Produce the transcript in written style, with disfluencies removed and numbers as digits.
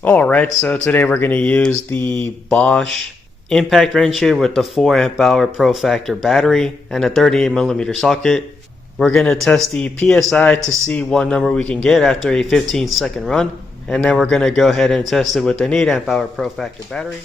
Alright, so today we're going to use the Bosch impact wrencher with the 4 amp hour Pro Factor battery and a 38mm socket. We're going to test the PSI to see what number we can get after a 15-second run, and then we're going to go ahead and test it with an 8 amp hour Pro Factor battery.